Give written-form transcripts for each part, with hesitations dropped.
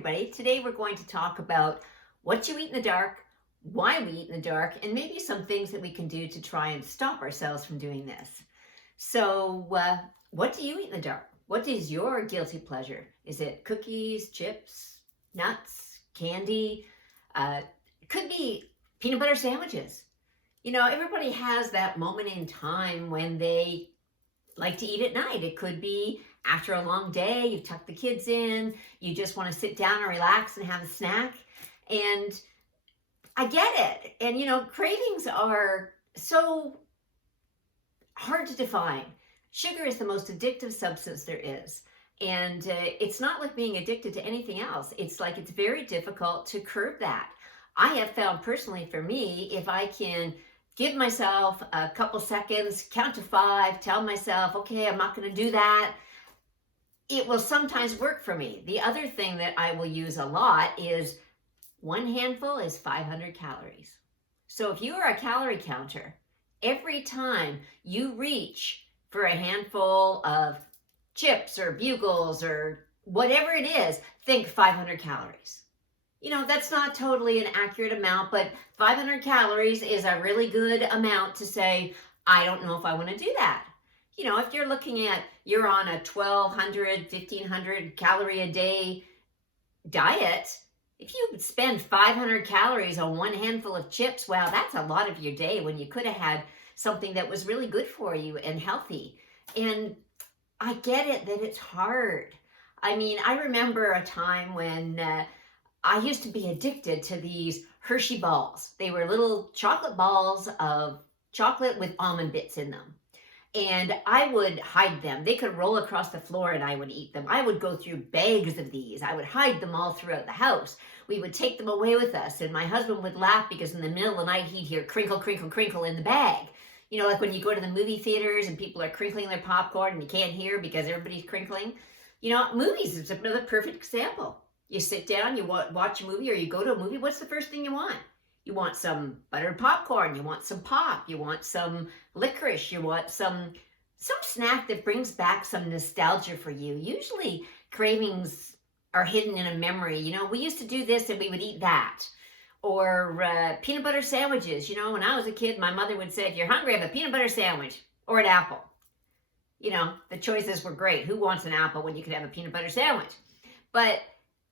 everybody. Today we're going to talk about what you eat in the dark, why we eat in the dark, and maybe some things that we can do to try and stop ourselves from doing this. So, what do you eat in the dark? What is your guilty pleasure? Is it cookies, chips, nuts, candy? It could be peanut butter sandwiches. You know, everybody has that moment in time when they like to eat at night. It could be after a long day, you've tucked the kids in, you just want to sit down and relax and have a snack. And I get it. And you know, cravings are so hard to define. Sugar is the most addictive substance there is. And it's not like being addicted to anything else. It's like it's very difficult to curb that. I have found personally for me, if I can give myself a couple seconds, count to 5, tell myself, okay, I'm not going to do that, it will sometimes work for me. The other thing that I will use a lot is one handful is 500 calories. So if you are a calorie counter, every time you reach for a handful of chips or bugles or whatever it is, think 500 calories. You know, that's not totally an accurate amount, but 500 calories is a really good amount to say, I don't know if I want to do that. You know, if you're looking at, you're on a 1,200, 1,500 calorie a day diet, if you spend 500 calories on one handful of chips, wow, that's a lot of your day when you could have had something that was really good for you and healthy. And I get it that it's hard. I mean, I remember a time when I used to be addicted to these Hershey balls. They were little chocolate balls of chocolate with almond bits in them. And I would hide them. They could roll across the floor and I would eat them. I would go through bags of these. I would hide them all throughout the house. We would take them away with us. And my husband would laugh because in the middle of the night, he'd hear crinkle, crinkle, crinkle in the bag. You know, like when you go to the movie theaters and people are crinkling their popcorn and you can't hear because everybody's crinkling. You know, movies is another perfect example. You sit down, you watch a movie or you go to a movie, what's the first thing you want? You want some buttered popcorn, you want some pop, you want some licorice, you want some snack that brings back some nostalgia for you. Usually cravings are hidden in a memory. You know, we used to do this and we would eat that. Or peanut butter sandwiches. You know, when I was a kid, my mother would say, if you're hungry, have a peanut butter sandwich or an apple. You know, the choices were great. Who wants an apple when you could have a peanut butter sandwich? But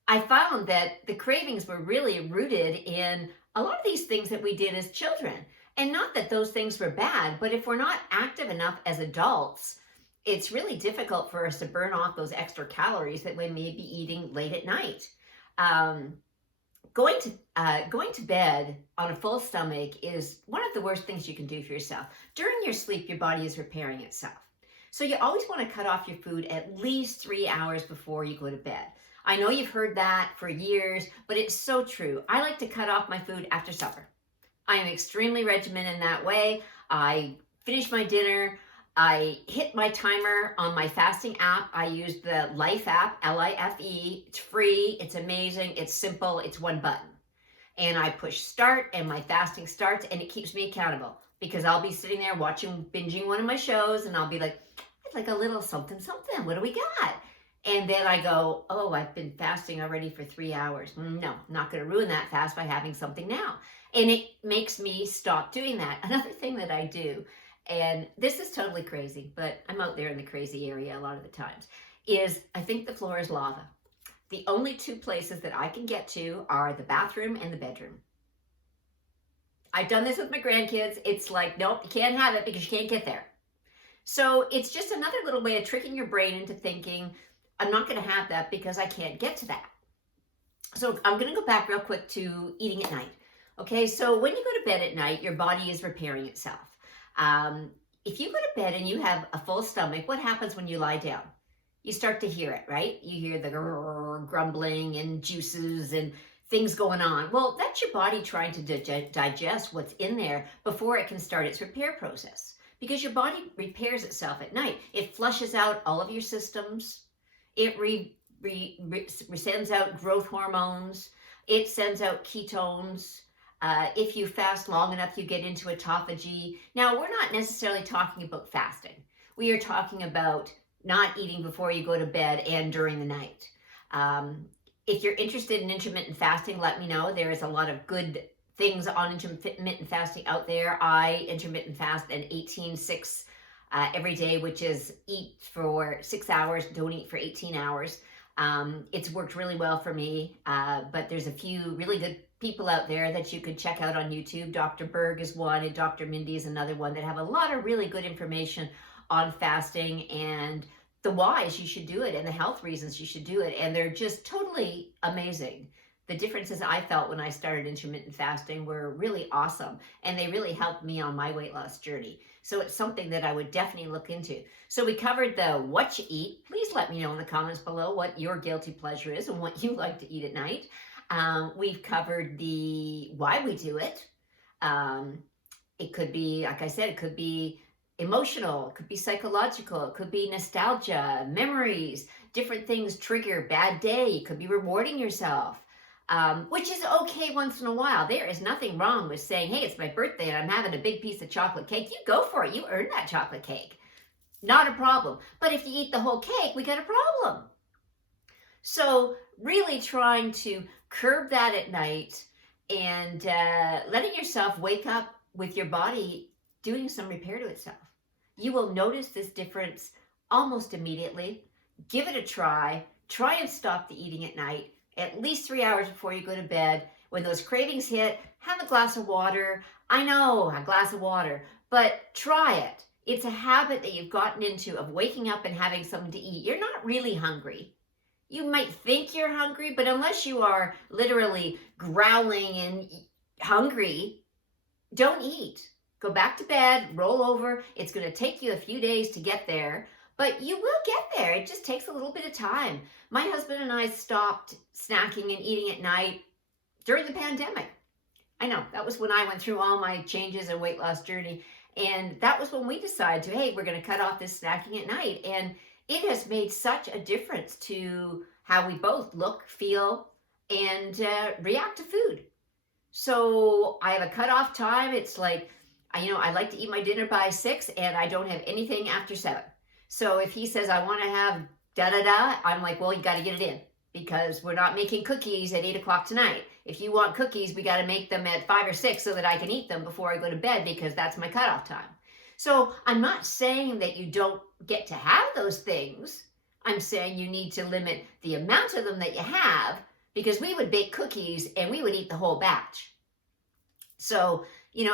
I found that the cravings were really rooted in a lot of these things that we did as children. And not that those things were bad, but if we're not active enough as adults, it's really difficult for us to burn off those extra calories that we may be eating late at night. Going to bed on a full stomach is one of the worst things you can do for yourself. During your sleep, your body is repairing itself. So you always want to cut off your food at least 3 hours before you go to bed. I know you've heard that for years, but it's so true. I like to cut off my food after supper. I am extremely regimented in that way. I finish my dinner. I hit my timer on my fasting app. I use the Life app, L-I-F-E. It's free. It's amazing. It's simple. It's one button. And I push start and my fasting starts and it keeps me accountable because I'll be sitting there binging one of my shows and I'll be like, I'd like a little something, something. What do we got? And then I go, oh, I've been fasting already for 3 hours. No, I'm not going to ruin that fast by having something now. And it makes me stop doing that. Another thing that I do, and this is totally crazy, but I'm out there in the crazy area a lot of the times, is I think the floor is lava. The only 2 places that I can get to are the bathroom and the bedroom. I've done this with my grandkids. It's like, nope, you can't have it because you can't get there. So it's just another little way of tricking your brain into thinking, I'm not going to have that because I can't get to that. So I'm going to go back real quick to eating at night. Okay, so when you go to bed at night, your body is repairing itself. If you go to bed and you have a full stomach, what happens when you lie down? You start to hear it, right? You hear the grumbling and juices and things going on. Well, that's your body trying to digest what's in there before it can start its repair process. Because your body repairs itself at night. It flushes out all of your systems. It sends out growth hormones. It sends out ketones. If you fast long enough, you get into autophagy. Now, we're not necessarily talking about fasting. We are talking about not eating before you go to bed and during the night. If you're interested in intermittent fasting, let me know. There is a lot of good things on intermittent fasting out there. I intermittent fast an 18-6 every day, which is eat for 6 hours, don't eat for 18 hours. It's worked really well for me, but there's a few really good people out there that you could check out on YouTube. Dr. Berg is one, and Dr. Mindy is another one that have a lot of really good information on fasting and the whys you should do it and the health reasons you should do it. And they're just totally amazing. The differences I felt when I started intermittent fasting were really awesome, and they really helped me on my weight loss journey. So it's something that I would definitely look into. So we covered the what you eat. Please let me know in the comments below what your guilty pleasure is and what you like to eat at night. We've covered the why we do it. It could be, like I said, it could be emotional, it could be psychological, it could be nostalgia, memories, different things trigger bad day. It could be rewarding yourself. Which is okay once in a while. There is nothing wrong with saying, hey, it's my birthday and I'm having a big piece of chocolate cake. You go for it. You earned that chocolate cake. Not a problem. But if you eat the whole cake, we got a problem. So really trying to curb that at night and letting yourself wake up with your body doing some repair to itself. You will notice this difference almost immediately. Give it a try. Try and stop the eating at night at least 3 hours before you go to bed. When those cravings hit, have a glass of water. I know, a glass of water, but try it. It's a habit that you've gotten into of waking up and having something to eat. You're not really hungry. You might think you're hungry, but unless you are literally growling and hungry, don't eat. Go back to bed, roll over. It's going to take you a few days to get there, but you will get there. It just takes a little bit of time. My husband and I stopped snacking and eating at night during the pandemic. I know, that was when I went through all my changes and weight loss journey. And that was when we decided to, hey, we're going to cut off this snacking at night. And it has made such a difference to how we both look, feel, and react to food. So I have a cutoff time. It's like, I like to eat my dinner by 6 and I don't have anything after 7. So if he says, I want to have da-da-da, I'm like, well, you got to get it in because we're not making cookies at 8 o'clock tonight. If you want cookies, we got to make them at 5 or 6 so that I can eat them before I go to bed because that's my cutoff time. So I'm not saying that you don't get to have those things. I'm saying you need to limit the amount of them that you have because we would bake cookies and we would eat the whole batch. So,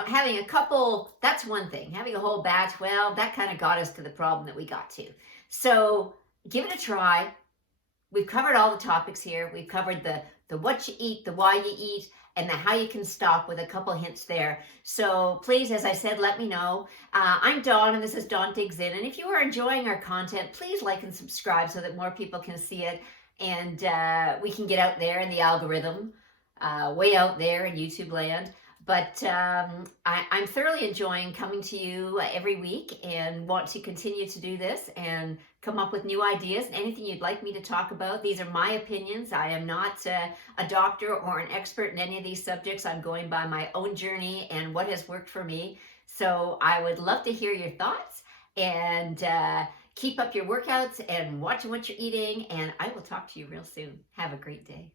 having a couple, that's one thing. Having a whole batch, well, that kind of got us to the problem that we got to. So give it a try. We've covered all the topics here. We've covered the what you eat, the why you eat, and the how you can stop with a couple hints there. So please, as I said, let me know. I'm Dawn, and this is Dawn Digs In. And if you are enjoying our content, please like and subscribe so that more people can see it and we can get out there in the algorithm, way out there in YouTube land. But I'm thoroughly enjoying coming to you every week and want to continue to do this and come up with new ideas. Anything you'd like me to talk about. These are my opinions. I am not a doctor or an expert in any of these subjects. I'm going by my own journey and what has worked for me. So I would love to hear your thoughts and keep up your workouts and watch what you're eating. And I will talk to you real soon. Have a great day.